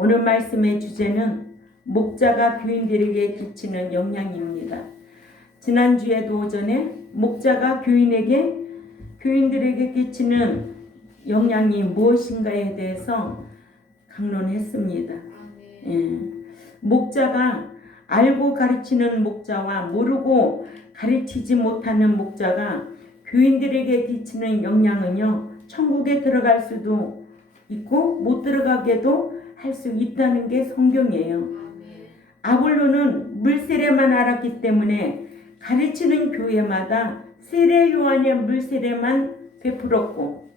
오늘 말씀의 주제는 목자가 교인들에게 끼치는 영향입니다. 지난주에도 오전에 목자가 교인들에게 끼치는 영향이 무엇인가에 대해서 강론했습니다. 목자가 알고 가르치는 목자와 모르고 가르치지 못하는 목자가 교인들에게 끼치는 영향은요, 천국에 들어갈 수도 있고 못 들어가게도 할 수 있다는 게 성경이에요. 아볼로는 물세례만 알았기 때문에 가르치는 교회마다 세례 요한의 물세례만 베풀었고,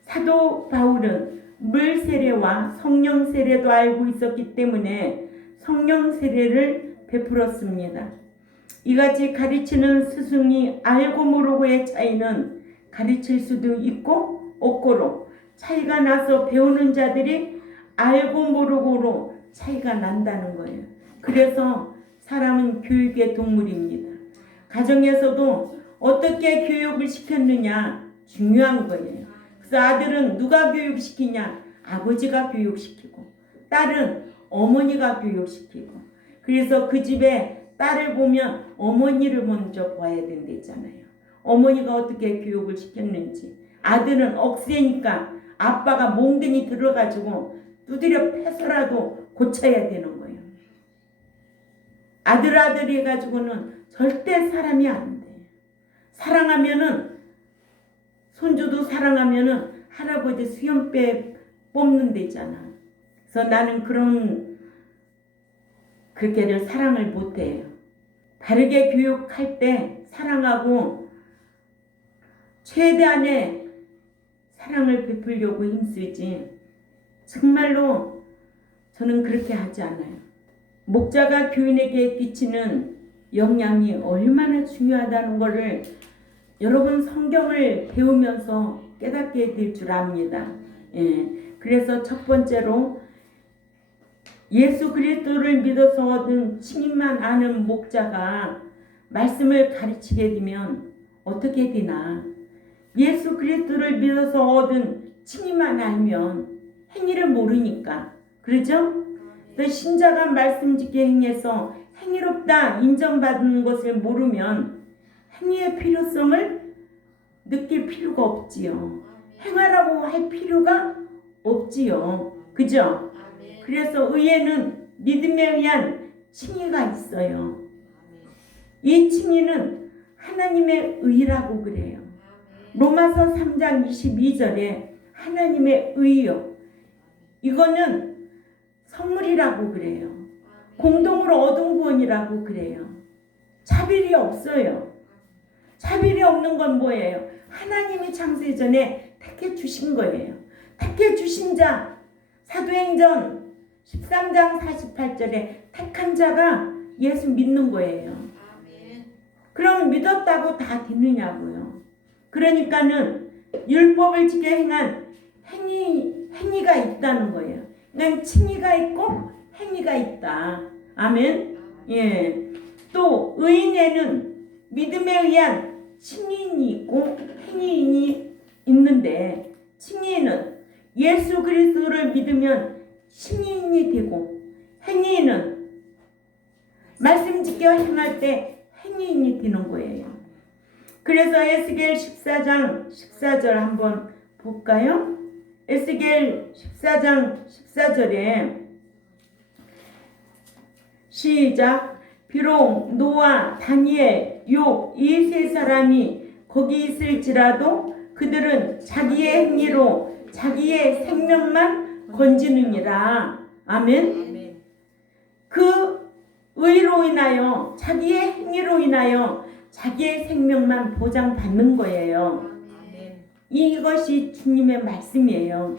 사도 바울은 물세례와 성령 세례도 알고 있었기 때문에 성령 세례를 베풀었습니다. 이같이 가르치는 스승이 알고 모르고의 차이는 가르칠 수도 있고 없고로 차이가 나서 배우는 자들이 알고 모르고로 차이가 난다는 거예요. 그래서 사람은 교육의 동물입니다. 가정에서도 어떻게 교육을 시켰느냐 중요한 거예요. 그래서 아들은 누가 교육시키냐? 아버지가 교육시키고, 딸은 어머니가 교육시키고, 그래서 그 집에 딸을 보면 어머니를 먼저 봐야 된다잖아요. 어머니가 어떻게 교육을 시켰는지. 아들은 억세니까 아빠가 몽둥이 들어가지고 두드려 패서라도 고쳐야 되는 거예요. 아들 해가지고는 절대 사람이 안 돼. 사랑하면은, 손주도 사랑하면은 할아버지 수염배 뽑는 데잖아. 그래서 나는 그렇게를 사랑을 못해요. 바르게 교육할 때 사랑하고 최대한의 사랑을 베풀려고 힘쓰지, 정말로 저는 그렇게 하지 않아요. 목자가 교인에게 끼치는 영향이 얼마나 중요하다는 것을 여러분 성경을 배우면서 깨닫게 될 줄 압니다. 그래서 첫 번째로 예수 그리스도를 믿어서 얻은 칭의만 아는 목자가 말씀을 가르치게 되면 어떻게 되나? 예수 그리스도를 믿어서 얻은 칭의만 알면 행위를 모르니까, 그러죠? 또 신자가 말씀 짓게 행해서 행위롭다 인정받는 것을 모르면 행위의 필요성을 느낄 필요가 없지요. 행하라고 할 필요가 없지요. 그죠? 그래서 의에는 믿음에 의한 칭의가 있어요. 이 칭의는 하나님의 의라고 그래요. 로마서 3장 22절에 하나님의 의요, 이거는 선물이라고 그래요. 공동으로 얻은 구원이라고 그래요. 차별이 없어요. 차별이 없는 건 뭐예요? 하나님이 창세 전에 택해 주신 거예요. 택해 주신 자, 사도행전 13장 48절에 택한 자가 예수 믿는 거예요. 그럼 믿었다고 다 되느냐고요. 그러니까는 율법을 지켜 행한 행위가 있다는 거예요. 그냥 칭의가 있고 행위가 있다. 아멘. 또 의인에는 믿음에 의한 칭의인이 있고 행위인이 있는데, 칭의인은 예수 그리스도를 믿으면 칭의인이 되고, 행위인은 말씀 지켜 행할 때 행위인이 되는 거예요. 그래서 에스겔 14장 14절 한번 볼까요? 에스겔 14장 14절에 시작. 비록 노아, 다니엘, 욥 이 세 사람이 거기 있을지라도 그들은 자기의 행위로 자기의 생명만 건지느니라. 아멘. 그 의로 인하여, 자기의 행위로 인하여 자기의 생명만 보장받는 거예요. 이것이 주님의 말씀이에요.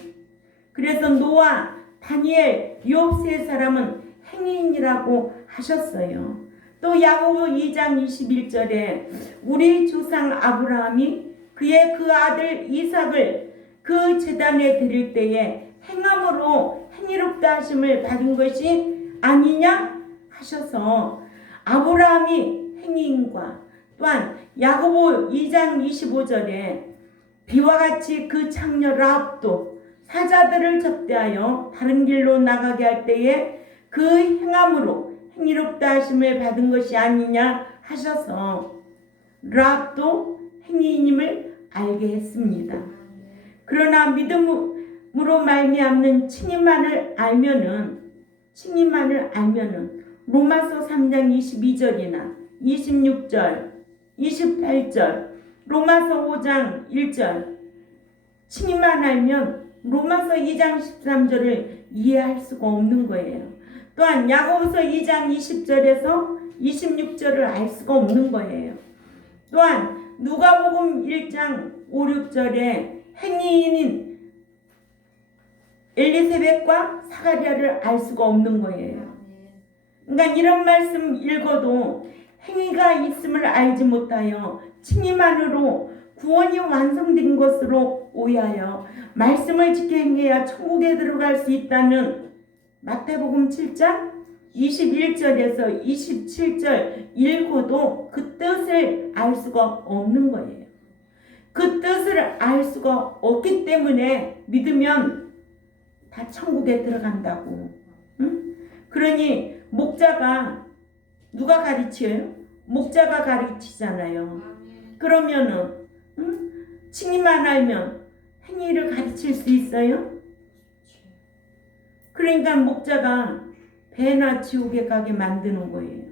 그래서 노아, 다니엘, 욥 세 사람은 행위인이라고 하셨어요. 또 야고보 2장 21절에 우리 조상 아브라함이 그의 그 아들 이삭을 그 제단에 드릴 때에 행함으로 행위롭다 하심을 받은 것이 아니냐 하셔서, 아브라함이 행위인과 또한 야고보 2장 25절에 비와 같이 그 창녀 라합도 사자들을 접대하여 다른 길로 나가게 할 때에 그 행함으로 행위롭다 하심을 받은 것이 아니냐 하셔서 랍도 행위인임을 알게 했습니다. 그러나 믿음으로 말미암는 칭의만을 알면은 로마서 3장 22절이나 26절, 28절, 로마서 5장 1절 칭의만 알면 로마서 2장 13절을 이해할 수가 없는 거예요. 또한 야고보서 2장 20절에서 26절을 알 수가 없는 거예요. 또한 누가복음 1장 5, 6절에 행위인인 엘리사벳과 사가랴를 알 수가 없는 거예요. 그러니까 이런 말씀 읽어도 행위가 있음을 알지 못하여 칭의만으로 구원이 완성된 것으로 오해하여 말씀을 지켜 행해야 천국에 들어갈 수 있다는 마태복음 7장 21절에서 27절 읽어도 그 뜻을 알 수가 없는 거예요. 그 뜻을 알 수가 없기 때문에 믿으면 다 천국에 들어간다고. 응? 그러니 목자가 누가 가르쳐요? 목자가 가르치잖아요. 그러면은 칭의만 알면 행위를 가르칠 수 있어요? 그러니까 목자가 배나 지옥에 가게 만드는 거예요.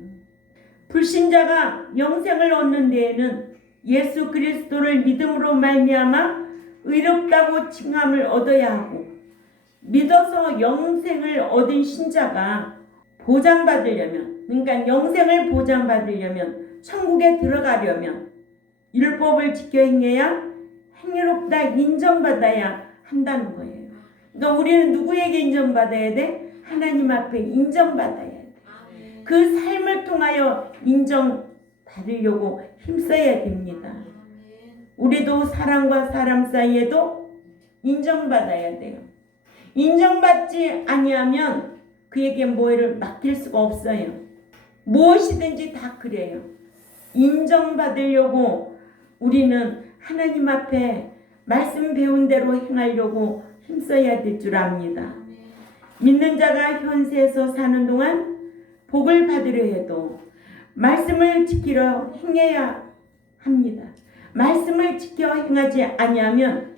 불신자가 영생을 얻는 데에는 예수 그리스도를 믿음으로 말미암아 의롭다고 칭함을 얻어야 하고, 믿어서 영생을 얻은 신자가 보장받으려면, 그러니까 영생을 보장받으려면, 천국에 들어가려면 율법을 지켜 행해야 행위롭다 인정받아야 한다는 거예요. 그러니까 우리는 누구에게 인정받아야 돼? 하나님 앞에 인정받아야 돼. 그 삶을 통하여 인정받으려고 힘써야 됩니다. 우리도 사람과 사람 사이에도 인정받아야 돼요. 인정받지 아니하면 그에게 뭐를 맡길 수가 없어요. 무엇이든지 다 그래요. 인정받으려고 우리는 하나님 앞에 말씀 배운 대로 행하려고 힘써야 될 줄 압니다. 믿는 자가 현세에서 사는 동안 복을 받으려 해도 말씀을 지키려 행해야 합니다. 말씀을 지켜 행하지 아니하면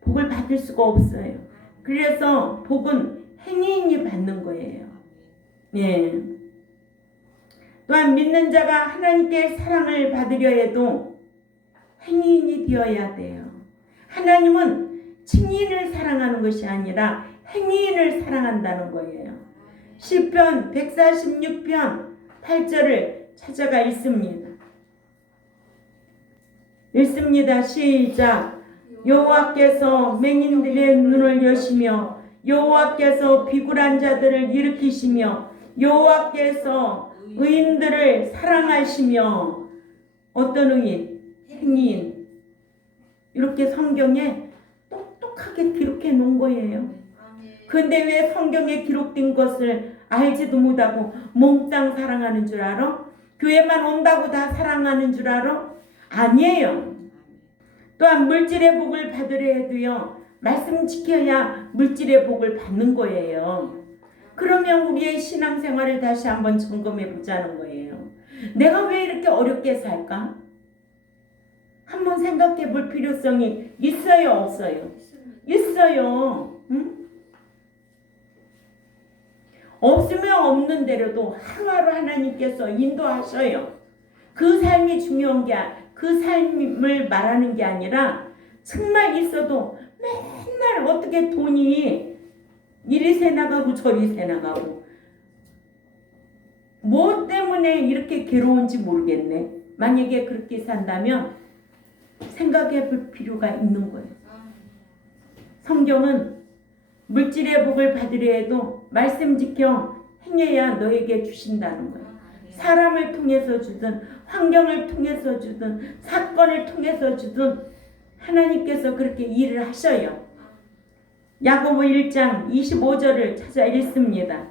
복을 받을 수가 없어요. 그래서 복은 행위인이 받는 거예요. 예. 또한 믿는 자가 하나님께 사랑을 받으려 해도 행위인이 되어야 돼요. 하나님은 칭의인을 사랑하는 것이 아니라 행위인을 사랑한다는 거예요. 시편 146편 8절을 찾아가 읽습니다. 시작. 여호와께서 맹인들의 눈을 여시며 여호와께서 비굴한 자들을 일으키시며 여호와께서 의인들을 사랑하시며. 어떤 의인? 행위인. 이렇게 성경에 똑똑하게 기록해 놓은 거예요. 근데 왜 성경에 기록된 것을 알지도 못하고 몽땅 사랑하는 줄 알아? 교회만 온다고 다 사랑하는 줄 알아? 아니에요. 또한 물질의 복을 받으려 해도요, 말씀 지켜야 물질의 복을 받는 거예요. 그러면 우리의 신앙생활을 다시 한번 점검해 보자는 거예요. 내가 왜 이렇게 어렵게 살까? 한번 생각해 볼 필요성이 있어요, 없어요? 있어요. 응? 없으면 없는 대로도 하루하루 하나님께서 인도하셔요. 그 삶이 중요한 게, 그 삶을 말하는 게 아니라 정말 있어도 맨날 어떻게 돈이 이리 새 나가고 저리 새 나가고 뭐 때문에 이렇게 괴로운지 모르겠네. 만약에 그렇게 산다면 생각해 볼 필요가 있는 거예요. 성경은 물질의 복을 받으려 해도 말씀 지켜 행해야 너에게 주신다는 거예요. 사람을 통해서 주든 환경을 통해서 주든 사건을 통해서 주든 하나님께서 그렇게 일을 하셔요. 야고보 1장 25절을 찾아 읽습니다.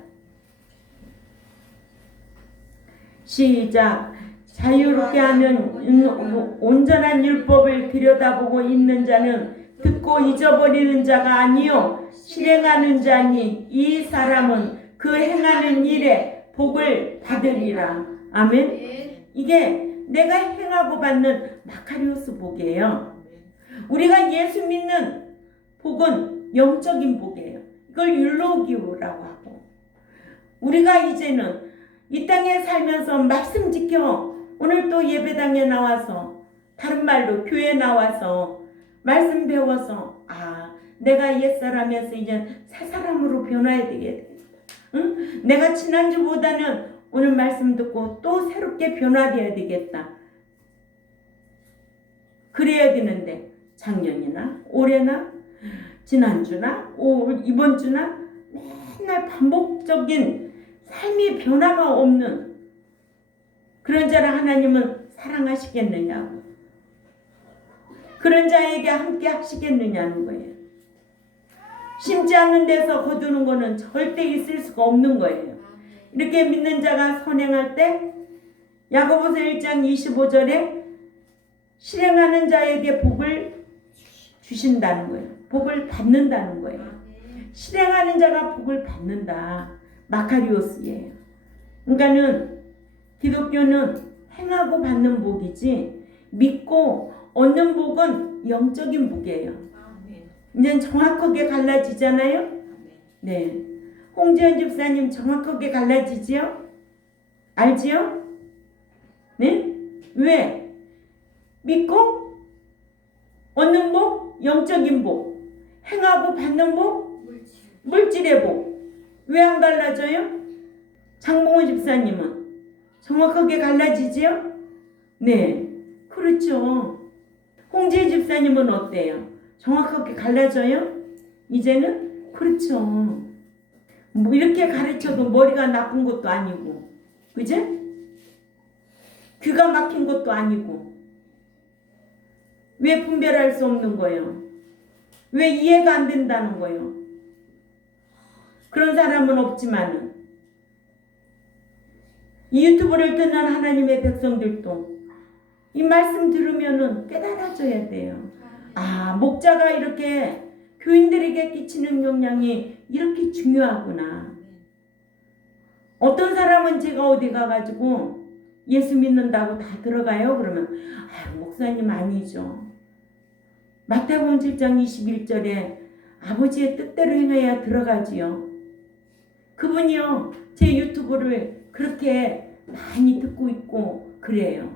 시작. 자유롭게 하는 온전한 율법을 들여다보고 있는 자는 듣고 잊어버리는 자가 아니요 실행하는 자니 이 사람은 그 행하는 일에 복을 받으리라. 아멘. 이게 내가 행하고 받는 마카리오스 복이에요. 우리가 예수 믿는 복은 영적인 복이에요. 이걸 율로기오라고 하고, 우리가 이제는 이 땅에 살면서 말씀 지켜 오늘 또 예배당에 나와서, 다른 말로 교회 나와서 말씀 배워서 내가 옛사람에서 이제 새 사람으로 변화해야 되겠다. 응? 내가 지난주보다는 오늘 말씀 듣고 또 새롭게 변화되어야 되겠다. 그래야 되는데 작년이나 올해나 지난주나 이번 주나 맨날 반복적인 삶의 변화가 없는 그런 자를 하나님은 사랑하시겠느냐고, 그런 자에게 함께 하시겠느냐는 거예요. 심지 않는 데서 거두는 거는 절대 있을 수가 없는 거예요. 이렇게 믿는 자가 선행할 때 야고보서 1장 25절에 실행하는 자에게 복을 주신다는 거예요. 복을 받는다는 거예요. 실행하는 자가 복을 받는다. 마카리오스예요. 그러니까는 기독교는 행하고 받는 복이지, 믿고 얻는 복은 영적인 복이에요. 이제 정확하게 갈라지잖아요. 네. 홍지연 집사님 정확하게 갈라지지요? 알지요? 네? 왜? 믿고 얻는 복, 영적인 복, 행하고 받는 복, 물질의 복. 왜 안 갈라져요? 장봉원 집사님은 정확하게 갈라지지요? 네, 그렇죠. 홍지연 집사님은 어때요? 정확하게 갈라져요? 이제는? 그렇죠. 뭐 이렇게 가르쳐도 머리가 나쁜 것도 아니고, 그제? 귀가 막힌 것도 아니고. 왜 분별할 수 없는 거예요? 왜 이해가 안 된다는 거예요? 그런 사람은 없지만은 이 유튜브를 듣는 하나님의 백성들도 이 말씀 들으면은 깨달아져야 돼요. 목자가 이렇게 교인들에게 끼치는 영향이 이렇게 중요하구나. 어떤 사람은 제가 어디 가가지고 예수 믿는다고 다 들어가요? 그러면 목사님 아니죠. 마태복음 7장 21절에 아버지의 뜻대로 행해야 들어가지요. 그분이요, 제 유튜브를 그렇게 많이 듣고 있고 그래요.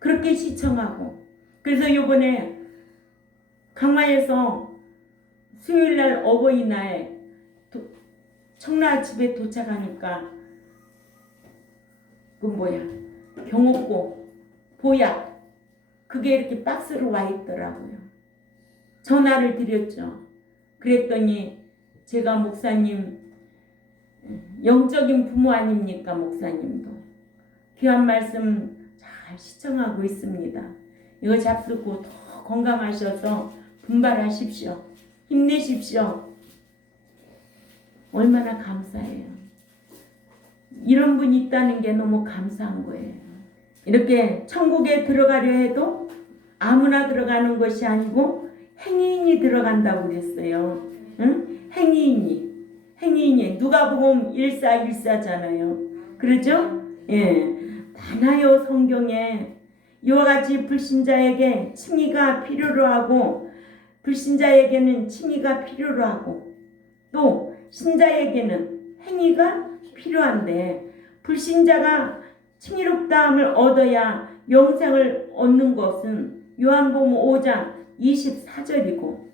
그렇게 시청하고. 그래서 요번에 강화에서 수요일날 어버이날 청라집에 도착하니까 경옥고 보약 그게 이렇게 박스로 와 있더라고요. 전화를 드렸죠. 그랬더니 제가 목사님 영적인 부모 아닙니까? 목사님도 귀한 말씀 잘 시청하고 있습니다. 이거 잡수고 더 건강하셔서 분발하십시오. 힘내십시오. 얼마나 감사해요. 이런 분이 있다는 게 너무 감사한 거예요. 이렇게 천국에 들어가려 해도 아무나 들어가는 것이 아니고 행위인이 들어간다고 그랬어요. 응? 행위인이 누가복음 14:14잖아요. 그렇죠? 예, 많아요. 성경에 이와 같이 불신자에게 칭의가 필요로 하고 불신자에게는 칭의가 필요로 하고 또 신자에게는 행위가 필요한데, 불신자가 칭의롭다함을 얻어야 영생을 얻는 것은 요한복음 5장 24절이고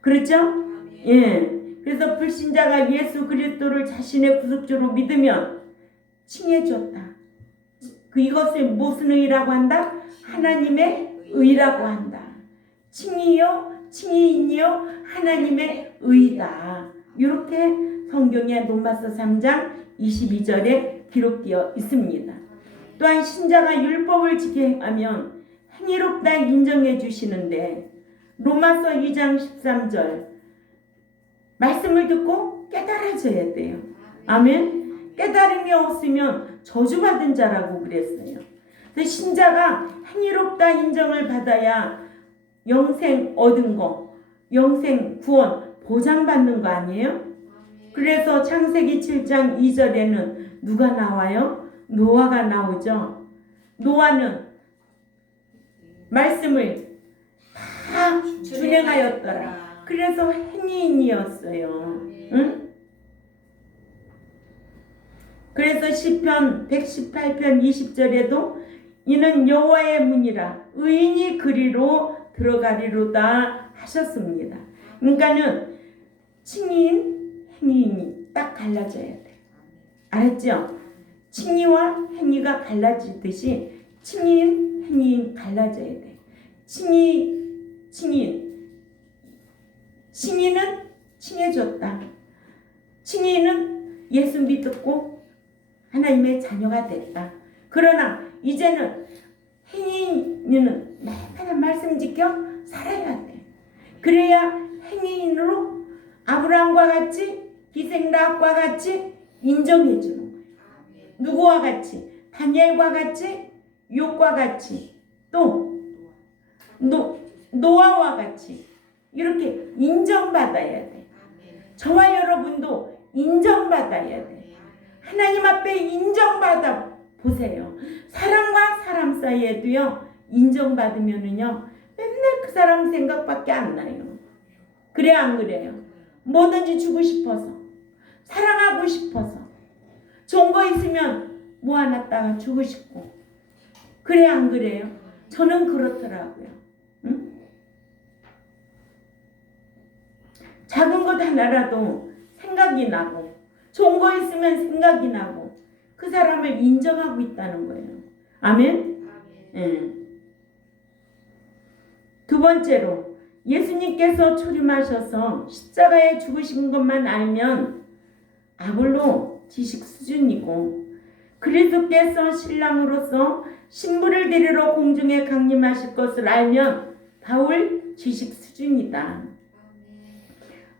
그렇죠? 예. 그래서 불신자가 예수 그리스도를 자신의 구속주로 믿으면 칭해졌다. 이것을 무슨 의라고 한다? 하나님의 의라고 한다. 칭의인이요 하나님의 의다. 이렇게 성경의 로마서 3장 22절에 기록되어 있습니다. 또한 신자가 율법을 지켜야 하면 행위롭다 인정해 주시는데 로마서 2장 13절 말씀을 듣고 깨달아져야 돼요. 아멘. 깨달음이 없으면 저주받은 자라고 그랬어요. 신자가 행위롭다 인정을 받아야 영생 얻은 거, 영생 구원 보장받는 거 아니에요? 그래서 창세기 7장 2절에는 누가 나와요? 노아가 나오죠. 노아는 말씀을 다 준행하였더라. 그래서 행위인이었어요. 응? 그래서 시편 118편 20절에도 이는 여호와의 문이라 의인이 그리로 들어가리로다 하셨습니다. 그러니까는 칭의인, 행위인이 딱 갈라져야 돼. 알았죠? 칭의와 행위가 갈라지듯이 칭의인, 행위인 갈라져야 돼. 칭의는 칭해줬다. 칭의는 예수 믿었고 하나님의 자녀가 됐다. 그러나 이제는 행위인은 매일 말씀 지켜 살아야 돼. 그래야 행위인으로 아브라함과 같이 기생라합과 같이 인정해 주는 거예요. 누구와 같이? 다니엘과 같이, 욥과 같이, 또 노아와 같이 이렇게 인정받아야 돼. 저와 여러분도 인정받아야 돼. 하나님 앞에 인정받아 보세요. 사람과 사람 사이에도요, 인정받으면은요, 맨날 그 사람 생각밖에 안 나요. 그래, 안 그래요? 뭐든지 주고 싶어서, 사랑하고 싶어서, 좋은 거 있으면 모아놨다가 주고 싶고, 그래, 안 그래요? 저는 그렇더라고요. 응? 작은 것 하나라도 생각이 나고, 좋은 거 있으면 생각이 나고, 그 사람을 인정하고 있다는 거예요. 아멘? 예. 두 번째로, 예수님께서 초림하셔서 십자가에 죽으신 것만 알면 아볼로 지식 수준이고, 그리스도께서 신랑으로서 신부를 데리러 공중에 강림하실 것을 알면 바울 지식 수준이다.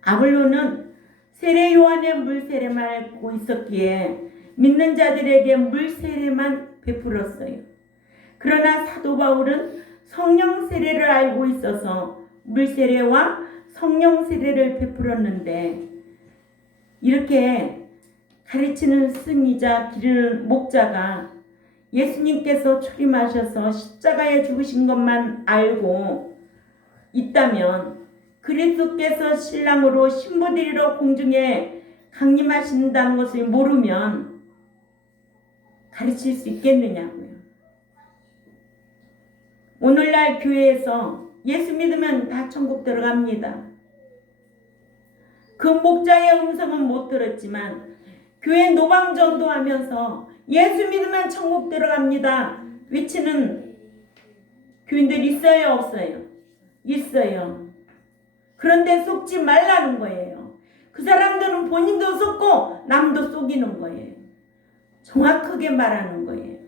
아볼로는 세례 요한의 물 세례만 알고 있었기에 믿는 자들에게 물 세례만 베풀었어요. 그러나 사도 바울은 성령 세례를 알고 있어서 물 세례와 성령 세례를 베풀었는데, 이렇게 가르치는 스승이자 기르는 목자가 예수님께서 초림하셔서 십자가에 죽으신 것만 알고 있다면, 그리스도께서 신랑으로 신부 데리러 공중에 강림하신다는 것을 모르면 가르칠 수 있겠느냐고요. 오늘날 교회에서 예수 믿으면 다 천국 들어갑니다. 그 목자의 음성은 못 들었지만 교회 노방전도 하면서 예수 믿으면 천국 들어갑니다 외치는 교인들 있어요, 없어요? 있어요. 그런데 속지 말라는 거예요. 그 사람들은 본인도 속고 남도 속이는 거예요. 정확하게 말하는 거예요.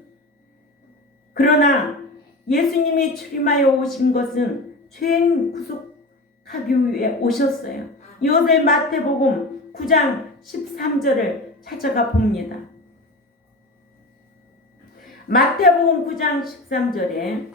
그러나 예수님이 출임하여 오신 것은 죄인 구속하기 위해 오셨어요. 이것을 마태복음 9장 13절을 찾아가 봅니다. 마태복음 9장 13절에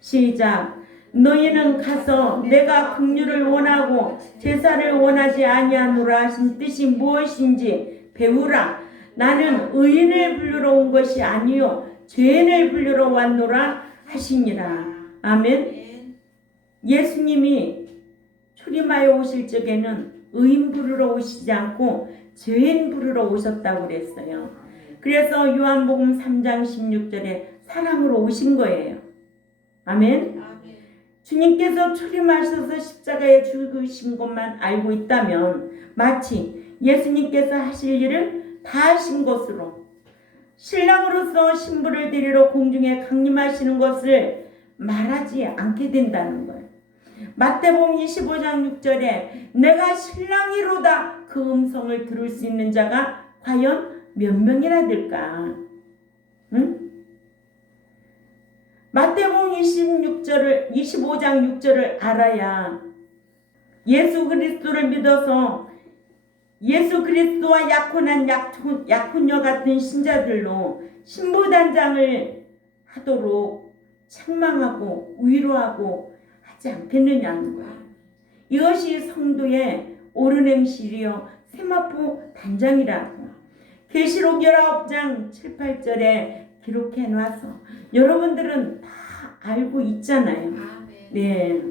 시작. 너희는 가서 내가 긍휼을 원하고 제사를 원하지 아니하노라 하신 뜻이 무엇인지 배우라. 나는 의인을 부르러 온 것이 아니요 죄인을 부르러 왔노라 하시니라. 아멘. 예수님이 출임하여 오실 적에는 의인 부르러 오시지 않고 죄인 부르러 오셨다고 그랬어요. 그래서 요한복음 3장 16절에 사랑으로 오신 거예요. 아멘. 주님께서 출임하셔서 십자가에 죽으신 것만 알고 있다면 마치 예수님께서 하실 일을 다 하신 것으로 신랑으로서 신부를 데리러 공중에 강림하시는 것을 말하지 않게 된다는 거예요. 마태복음 25장 6절에 내가 신랑이로다 그 음성을 들을 수 있는 자가 과연 몇 명이나 될까? 응? 마태복음 25장 6절을 알아야 예수 그리스도를 믿어서 예수 그리스도와 약혼한 약혼녀 같은 신자들로 신부단장을 하도록 책망하고 위로하고 하지 않겠느냐는 거예요. 이것이 성도의 옳은 행실이요 세마포 단장이라고 계시록 19장 7, 8절에 기록해 놔서 여러분들은 다 알고 있잖아요. 네.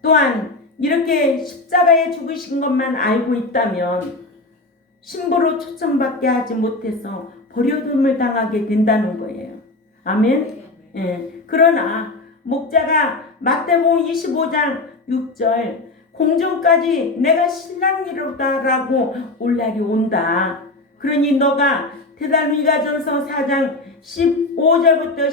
또한 이렇게 십자가에 죽으신 것만 알고 있다면 신부로 초청받게 하지 못해서 버려둠을 당하게 된다는 거예요. 아멘. 예. 그러나 목자가 마태복음 25장 6절 공중까지 내가 신랑이로다라고 올 날이 온다. 그러니 너가 데살로니가전서 4장 15절부터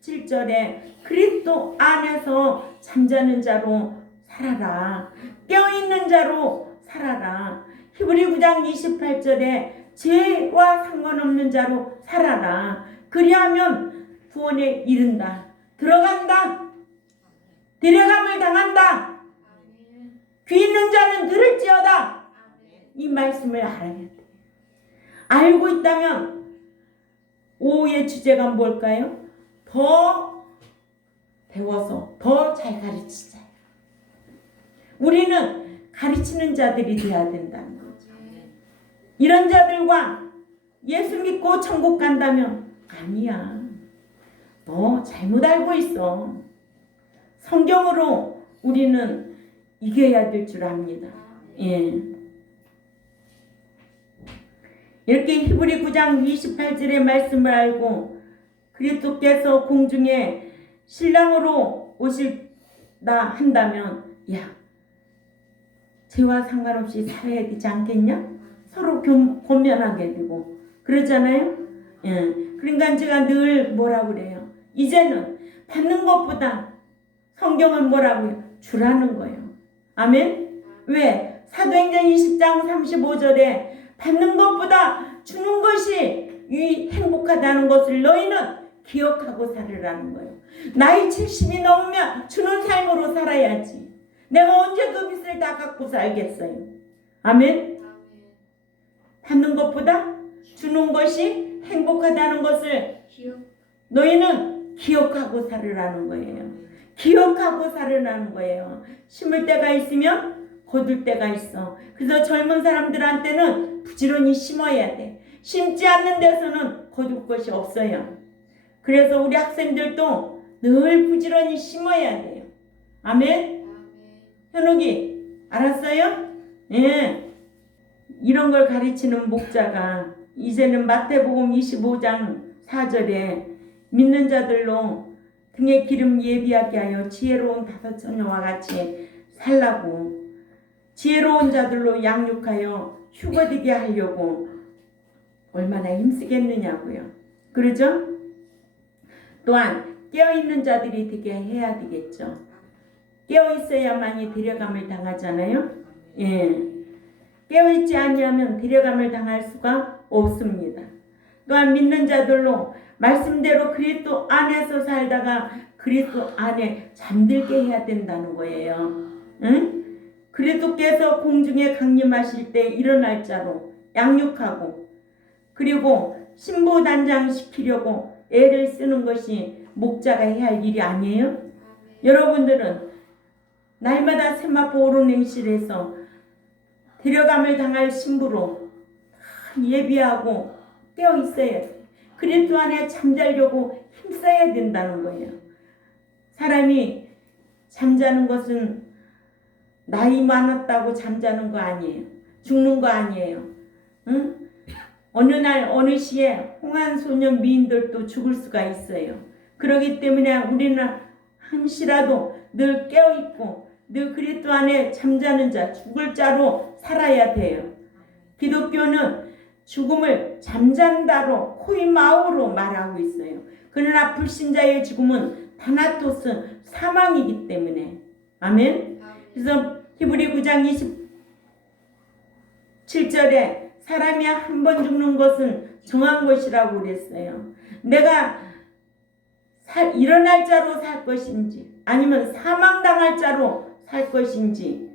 17절에 그리스도 안에서 잠자는 자로 살아라. 깨어있는 자로 살아라. 히브리 9장 28절에 죄와 상관없는 자로 살아라. 그리하면 구원에 이른다. 들어간다. 데려감을 당한다. 귀 있는 자는 들을지어다. 이 말씀을 알아야 돼. 알고 있다면 오후의 주제가 뭘까요? 더 배워서 더 잘 가르치자. 우리는 가르치는 자들이 되어야 된다는 거죠. 이런 자들과 예수 믿고 천국 간다면 아니야. 너 잘못 알고 있어. 성경으로 우리는 이겨야 될 줄 압니다. 예. 이렇게 히브리 9장 28절의 말씀을 알고 그리스도께서 공중에 신랑으로 오실다 한다면 야, 죄와 상관없이 살아야 되지 않겠냐? 서로 권면하게 되고 그러잖아요. 예. 그러니까 제가 늘 뭐라고 그래요? 이제는 받는 것보다 성경을 뭐라고요? 주라는 거예요. 아멘? 왜? 사도행전 20장 35절에 받는 것보다 주는 것이 이 행복하다는 것을 너희는 기억하고 살으라는 거예요. 나이 70이 넘으면 주는 삶으로 살아야지. 내가 언제 그 빚을 다 갖고 살겠어요. 아멘? 받는 것보다 주는 것이 행복하다는 것을 너희는 기억하고 살으라는 거예요. 기억하고 살으라는 거예요. 심을 때가 있으면 거둘 때가 있어. 그래서 젊은 사람들한테는 부지런히 심어야 돼. 심지 않는 데서는 거둘 것이 없어요. 그래서 우리 학생들도 늘 부지런히 심어야 돼요. 아멘? 현욱이 알았어요? 예. 이런 걸 가르치는 목자가 이제는 마태복음 25장 4절에 믿는 자들로 등에 기름 예비하게 하여 지혜로운 다섯 처녀와 같이 살라고 지혜로운 자들로 양육하여 휴거되게 하려고 얼마나 힘쓰겠느냐고요. 그러죠? 또한 깨어있는 자들이 되게 해야 되겠죠. 깨어있어야만이 데려감을 당하잖아요. 예. 깨어있지 아니하면 데려감을 당할 수가 없습니다. 또한 믿는 자들로 말씀대로 그리스도 안에서 살다가 그리스도 안에 잠들게 해야 된다는 거예요. 응? 그리스도께서 공중에 강림하실 때 일어날 자로 양육하고 그리고 신부 단장시키려고 애를 쓰는 것이 목자가 해야 할 일이 아니에요? 여러분들은 날마다 세마포 오른 행실에서 데려감을 당할 신부로 예비하고 깨어 있어야 돼. 그리스도 안에 잠자려고 힘써야 된다는 거예요. 사람이 잠자는 것은 나이 많았다고 잠자는 거 아니에요. 죽는 거 아니에요. 응? 어느 날 어느 시에 홍한 소년 미인들도 죽을 수가 있어요. 그렇기 때문에 우리는 한시라도 늘 깨어있고 늘 그리스도 안에 잠자는 자, 죽을 자로 살아야 돼요. 기독교는 죽음을 잠잔다로 코이마오로 말하고 있어요. 그러나 불신자의 죽음은 다나토스 사망이기 때문에 아멘. 그래서 히브리 9장 27절에 사람이 한 번 죽는 것은 정한 것이라고 그랬어요. 내가 일어날 자로 살 것인지 아니면 사망당할 자로 살 것인지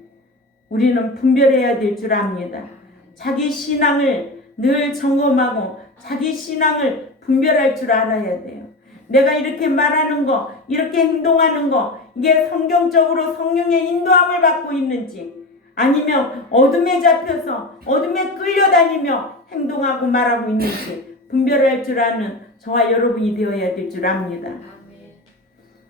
우리는 분별해야 될 줄 압니다. 자기 신앙을 늘 점검하고 자기 신앙을 분별할 줄 알아야 돼요. 내가 이렇게 말하는 거, 이렇게 행동하는 거, 이게 성경적으로 성령의 인도함을 받고 있는지, 아니면 어둠에 잡혀서 어둠에 끌려다니며 행동하고 말하고 있는지 분별할 줄 아는 저와 여러분이 되어야 될 줄 압니다.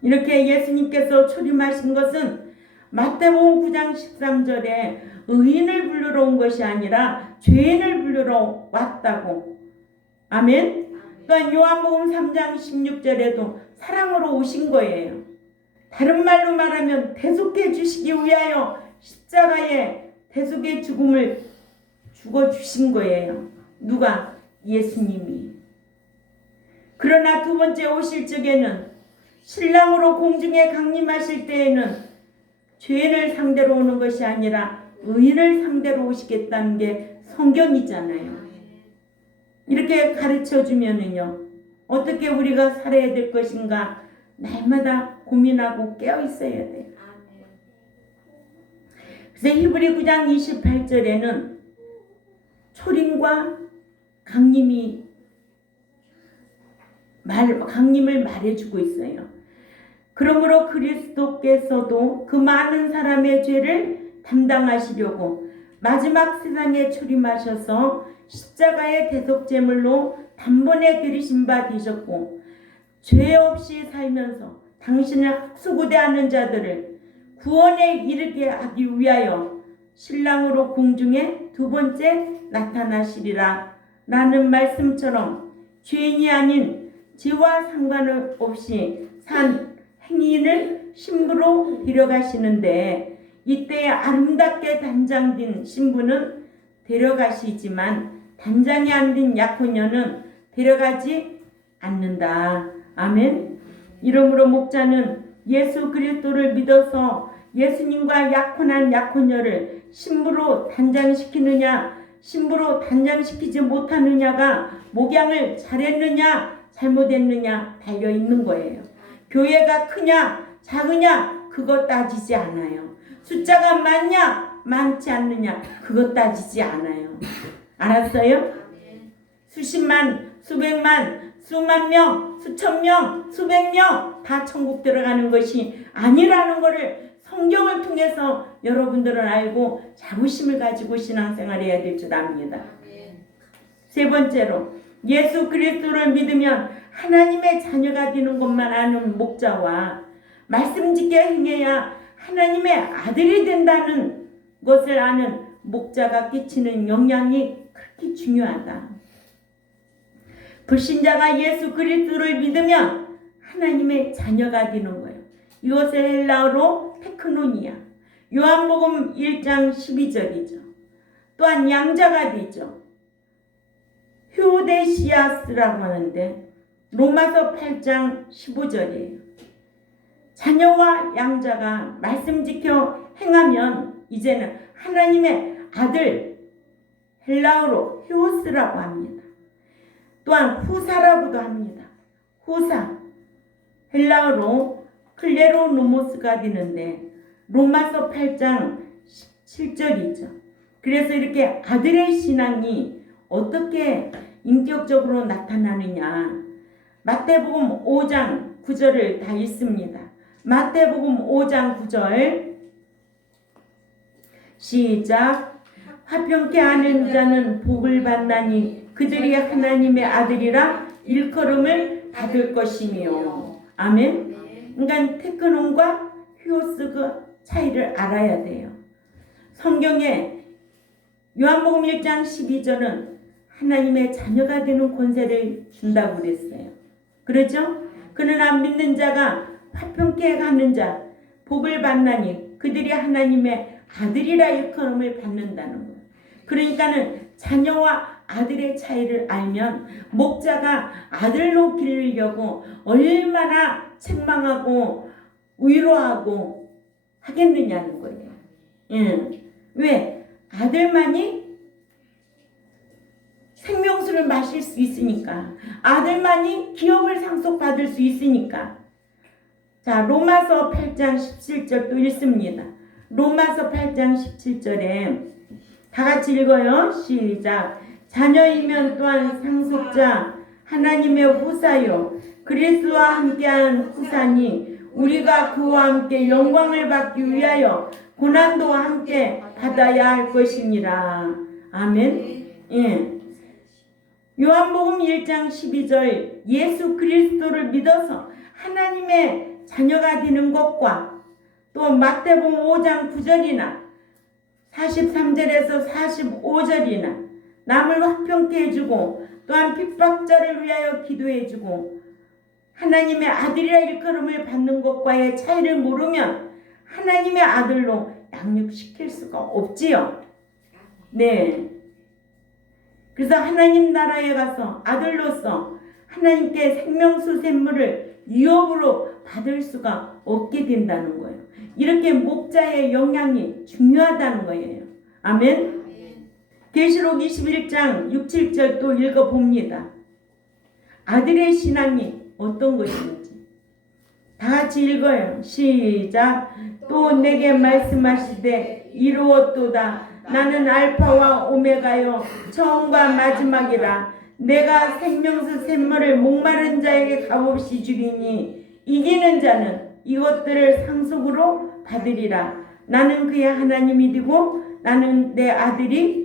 이렇게 예수님께서 초림하신 것은 마태복음 9장 13절에 의인을 부르러 온 것이 아니라 죄인을 부르러 왔다고. 아멘. 또한 요한복음 3장 16절에도 사랑으로 오신 거예요. 다른 말로 말하면 대속해 주시기 위하여 십자가에 대속의 죽음을 죽어주신 거예요. 누가? 예수님이. 그러나 두 번째 오실 적에는 신랑으로 공중에 강림하실 때에는 죄인을 상대로 오는 것이 아니라 의인을 상대로 오시겠다는 게 성경이잖아요. 이렇게 가르쳐 주면은요, 어떻게 우리가 살아야 될 것인가 날마다 고민하고 깨어 있어야 돼요. 그래서 히브리 9장 28절에는 초림과 강림을 말해주고 있어요. 그러므로 그리스도께서도 그 많은 사람의 죄를 담당하시려고 마지막 세상에 초림하셔서 십자가의 대속제물로 단번에 들이신 바 되셨고, 죄 없이 살면서 당신을 학수고대하는 자들을 구원에 이르게 하기 위하여 신랑으로 공중에 두 번째 나타나시리라 라는 말씀처럼 죄인이 아닌 죄와 상관없이 산 행인을 신부로 데려가시는데, 이때 아름답게 단장된 신부는 데려가시지만 단장이 안 된 약혼녀는 데려가지 않는다. 아멘. 이러므로 목자는 예수 그리스도를 믿어서 예수님과 약혼한 약혼녀를 신부로 단장시키느냐, 신부로 단장시키지 못하느냐가 목양을 잘했느냐 잘못했느냐 달려 있는 거예요. 교회가 크냐 작으냐 그것 따지지 않아요. 숫자가 많냐 많지 않느냐 그것 따지지 않아요. 알았어요? 수십만, 수백만, 수만 명, 수천 명, 수백 명 다 천국 들어가는 것이 아니라는 것을 성경을 통해서 여러분들은 알고 자부심을 가지고 신앙생활해야 될 줄 압니다. 세 번째로, 예수 그리스도를 믿으면 하나님의 자녀가 되는 것만 아는 목자와 말씀 짓게 행해야 하나님의 아들이 된다는 것을 아는 목자가 끼치는 영향이 그렇게 중요하다. 불신자가 예수 그리스도를 믿으면 하나님의 자녀가 되는 거예요. 이것을 헬라어로 테크노니아, 요한복음 1장 12절이죠. 또한 양자가 되죠. 휴데시아스라고 하는데 로마서 8장 15절이에요. 자녀와 양자가 말씀 지켜 행하면 이제는 하나님의 아들, 헬라어로 히오스라고 합니다. 또한 후사라고도 합니다. 후사, 헬라어로 클레로노모스가 되는데 로마서 8장 17절이죠. 그래서 이렇게 아들의 신앙이 어떻게 인격적으로 나타나느냐, 마태복음 5장 9절을 다 읽습니다. 마태복음 5장 9절 시작. 화평케 하는 자는 복을 받나니 그들이 하나님의 아들이라 일컬음을 받을 것이며. 아멘. 그러니까 테크논과 휴오스 그 차이를 알아야 돼요. 성경에 요한복음 1장 12절은 하나님의 자녀가 되는 권세를 준다고 그랬어요. 그렇죠? 그러나 믿는 자가 화평케 하는 자 복을 받나니 그들이 하나님의 아들이라 일컬음을 받는다는 거예요. 그러니까는 자녀와 아들의 차이를 알면 목자가 아들로 기르려고 얼마나 책망하고 위로하고 하겠느냐는 거예요. 왜? 아들만이 생명수를 마실 수 있으니까, 아들만이 기업을 상속받을 수 있으니까. 자, 로마서 8장 17절 또 읽습니다. 로마서 8장 17절에 다 같이 읽어요. 시작. 자녀이면 또한 상속자, 하나님의 후사요 그리스도와 함께한 후사니 우리가 그와 함께 영광을 받기 위하여 고난도 함께 받아야 할 것이니라. 아멘. 예. 요한복음 1장 12절 예수 그리스도를 믿어서 하나님의 자녀가 되는 것과 또 마태복음 5장 9절이나 43절에서 45절이나 남을 화평케 해주고 또한 핍박자를 위하여 기도해주고 하나님의 아들이라 일컬음을 받는 것과의 차이를 모르면 하나님의 아들로 양육시킬 수가 없지요. 네. 그래서 하나님 나라에 가서 아들로서 하나님께 생명수 샘물을 유업으로 받을 수가 없게 된다는 거예요. 이렇게 목자의 영향이 중요하다는 거예요. 아멘. 계시록 21장 6, 7절 또 읽어봅니다. 아들의 신앙이 어떤 것인지 다 같이 읽어요. 시작. 또 내게 말씀하시되 이루었도다. 나는 알파와 오메가요 처음과 마지막이라. 내가 생명수 샘물을 목마른 자에게 값없이 주리니 이기는 자는 이것들을 상속으로 받으리라. 나는 그의 하나님이 되고 나는 내 아들이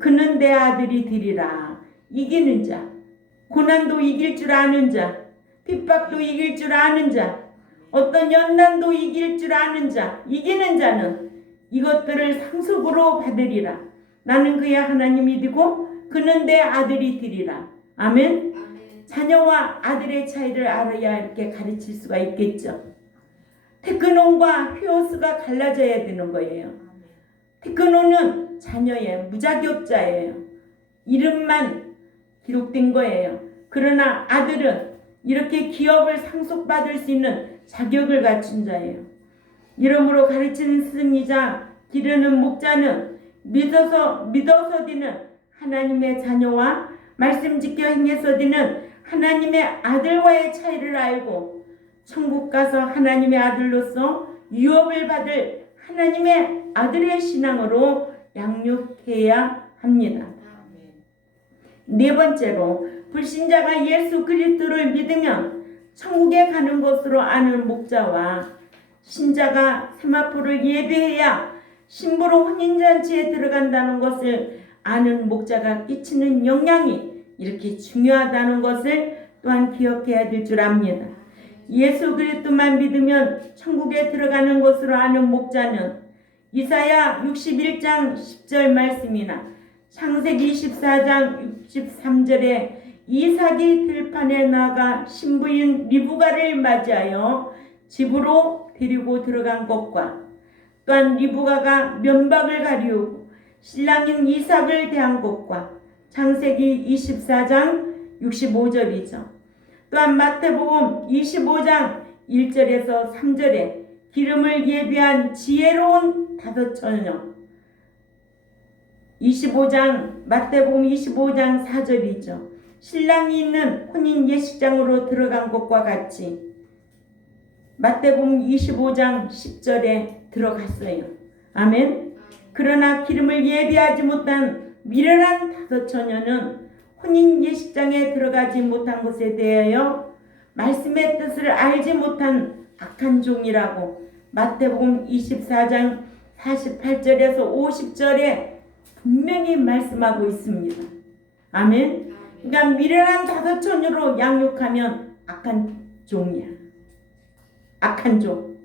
그는 내 아들이 되리라. 이기는 자, 고난도 이길 줄 아는 자, 핍박도 이길 줄 아는 자, 어떤 연단도 이길 줄 아는 자, 이기는 자는 이것들을 상속으로 받으리라. 나는 그의 하나님이 되고 그는 내 아들이 되리라. 아멘. 자녀와 아들의 차이를 알아야 이렇게 가르칠 수가 있겠죠. 테크논과 휴오스가 갈라져야 되는 거예요. 테크논은 자녀의 무자격자예요. 이름만 기록된 거예요. 그러나 아들은 이렇게 기업을 상속받을 수 있는 자격을 갖춘 자예요. 이러므로 가르치는 스승이자 기르는 목자는 믿어서 되는 하나님의 자녀와 말씀 지켜 행해서 되는 하나님의 아들과의 차이를 알고 천국 가서 하나님의 아들로서 유업을 받을 하나님의 아들의 신앙으로 양육해야 합니다. 네 번째로 불신자가 예수 그리스도를 믿으면 천국에 가는 것으로 아는 목자와 신자가 세마포를 예배해야 신부로 혼인잔치에 들어간다는 것을 아는 목자가 끼치는 영향이 이렇게 중요하다는 것을 또한 기억해야 될 줄 압니다. 예수 그리스도만 믿으면 천국에 들어가는 것으로 아는 목자는 이사야 61장 10절 말씀이나 창세기 24장 63절에 이삭이 들판에 나가 신부인 리브가를 맞이하여 집으로 데리고 들어간 것과 또한 리브가가 면박을 가리우고 신랑인 이삭을 대한 것과 창세기 24장 65절이죠. 또한 마태복음 25장 1절에서 3절에 기름을 예비한 지혜로운 다섯 처녀 마태복음 25장 4절이죠. 신랑이 있는 혼인 예식장으로 들어간 것과 같이 마태복음 25장 10절에 들어갔어요. 아멘. 그러나 기름을 예비하지 못한 미련한 다섯 처녀는 혼인 예식장에 들어가지 못한 것에 대하여 말씀의 뜻을 알지 못한 악한 종이라고 마태복음 24장 48절에서 50절에 분명히 말씀하고 있습니다. 아멘. 그러니까 미련한 다섯 처녀로 양육하면 악한 종이야. 악한 종.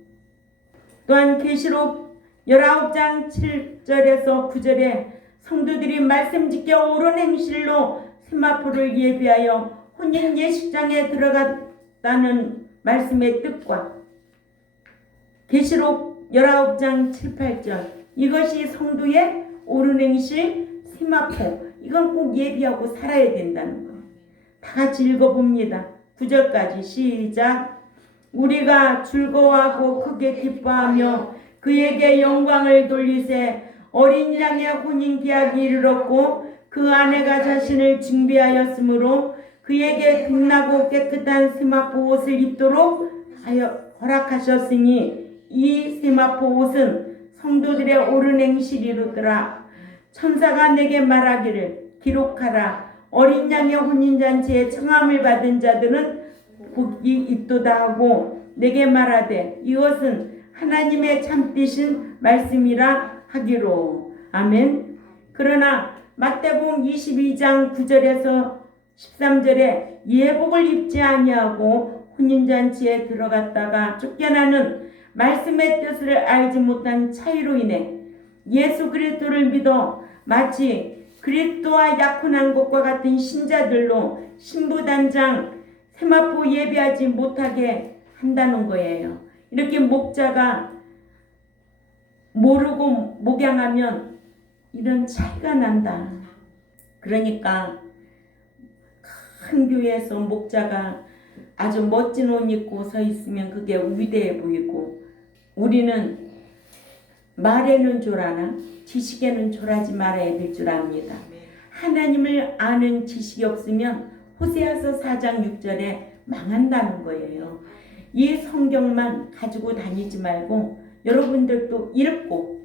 또한 계시록 19장 7절에서 9절에 성도들이 말씀 지켜 옳은 행실로 세마포를 예비하여 혼인 예식장에 들어갔다는 말씀의 뜻과 계시록 19장 7, 8절 이것이 성도의 옳은 행실 세마포 이건 꼭 예비하고 살아야 된다는 거예요. 다 같이 읽어봅니다. 9절까지 시작. 우리가 즐거워하고 크게 기뻐하며 그에게 영광을 돌리세 어린 양의 혼인 계약이 이르렀고 그 아내가 자신을 준비하였으므로 그에게 빛나고 깨끗한 세마포 옷을 입도록 허락하셨으니 이 세마포 옷은 성도들의 옳은 행실이로더라. 천사가 내게 말하기를 기록하라. 어린 양의 혼인잔치에 청함을 받은 자들은 복이 있도다 하고 내게 말하되 이것은 하나님의 참되신 말씀이라 하기로. 아멘. 그러나 마태복음 22장 9절에서 13절에 예복을 입지 아니하고 혼인잔치에 들어갔다가 쫓겨나는 말씀의 뜻을 알지 못한 차이로 인해 예수 그리스도를 믿어 마치 그리스도와 약혼한 것과 같은 신자들로 신부단장 세마포 예배하지 못하게 한다는 거예요. 이렇게 목자가 모르고 목양하면 이런 차이가 난다. 그러니까 큰 교회에서 목자가 아주 멋진 옷 입고 서 있으면 그게 위대해 보이고, 우리는 말에는 졸하나 지식에는 졸하지 말아야 될 줄 압니다. 하나님을 아는 지식이 없으면 호세아서 4장 6절에 망한다는 거예요. 이 성경만 가지고 다니지 말고 여러분들도 읽고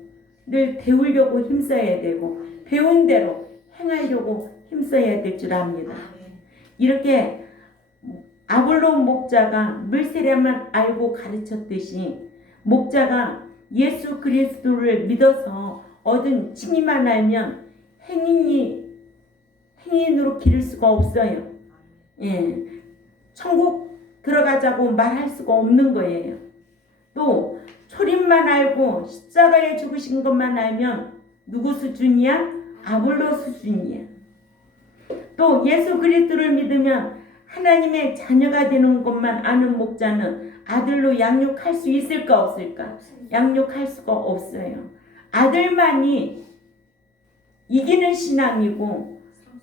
늘 배우려고 힘써야 되고 배운 대로 행하려고 힘써야 될 줄 압니다. 이렇게 아볼로 목자가 물세례만 알고 가르쳤듯이 목자가 예수 그리스도를 믿어서 얻은 칭의만 알면 행인으로 기를 수가 없어요. 예, 천국 들어가자고 말할 수가 없는 거예요. 또 초림만 알고 십자가에 죽으신 것만 알면 누구 수준이야? 아볼로 수준이야. 또 예수 그리스도를 믿으면 하나님의 자녀가 되는 것만 아는 목자는 아들로 양육할 수 있을까 없을까? 양육할 수가 없어요. 아들만이 이기는 신앙이고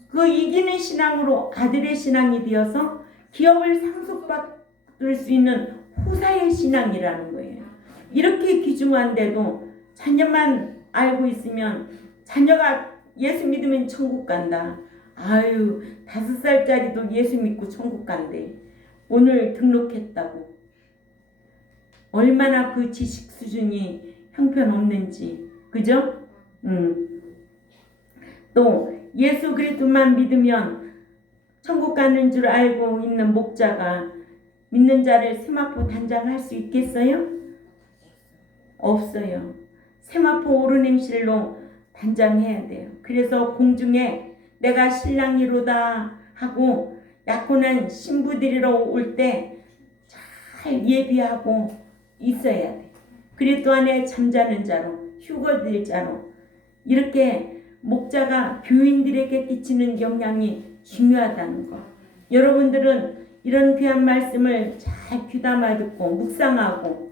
그 이기는 신앙으로 아들의 신앙이 되어서 기업을 상속받을 수 있는 후사의 신앙이라는 거예요. 이렇게 귀중한데도 자녀만 알고 있으면 자녀가 예수 믿으면 천국 간다. 아유, 5살짜리도 예수 믿고 천국 간대. 오늘 등록했다고. 얼마나 그 지식 수준이 형편없는지. 그죠? 또 예수 그리스도만 믿으면 천국 가는 줄 알고 있는 목자가 믿는 자를 세마포 단장할 수 있겠어요? 없어요. 세마포 오르냄실로 단장해야 돼요. 그래서 공중에 내가 신랑이로다 하고 약혼한 신부들이러 올 때 잘 예비하고 있어야 돼. 그리스도 안에 잠자는 자로, 휴거될 자로, 이렇게 목자가 교인들에게 끼치는 영향이 중요하다는 거. 여러분들은 이런 귀한 말씀을 잘 귀담아 듣고 묵상하고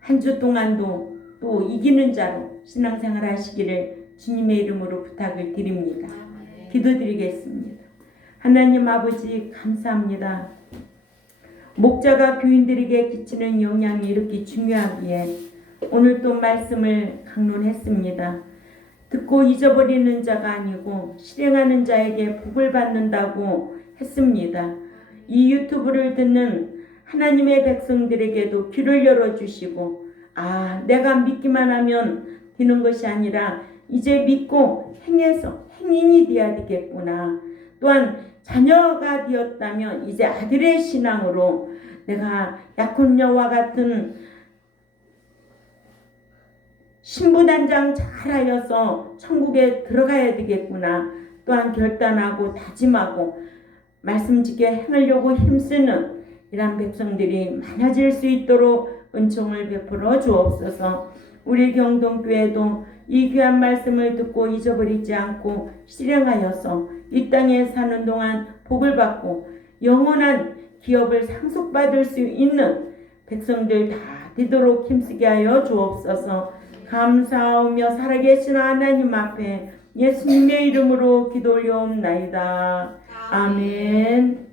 한 주 동안도 또 이기는 자로 신앙생활 하시기를 주님의 이름으로 부탁을 드립니다. 기도드리겠습니다. 하나님 아버지 감사합니다. 목자가 교인들에게 끼치는 영향이 이렇게 중요하기에 오늘 또 말씀을 강론했습니다. 듣고 잊어버리는 자가 아니고 실행하는 자에게 복을 받는다고 했습니다. 이 유튜브를 듣는 하나님의 백성들에게도 귀를 열어주시고, 내가 믿기만 하면 되는 것이 아니라 이제 믿고 행해서 행인이 되어야 되겠구나. 또한 자녀가 되었다면 이제 아들의 신앙으로 내가 약혼녀와 같은 신부단장 잘하여서 천국에 들어가야 되겠구나. 또한 결단하고 다짐하고 말씀 지켜 행하려고 힘쓰는 이런 백성들이 많아질 수 있도록 은총을 베풀어 주옵소서. 우리 경동교회도 이 귀한 말씀을 듣고 잊어버리지 않고 실행하여서 이 땅에 사는 동안 복을 받고 영원한 기업을 상속받을 수 있는 백성들 다 되도록 힘쓰게 하여 주옵소서. 감사하며 살아계신 하나님 앞에 예수님의 이름으로 기도 올려옵나이다. 아멘.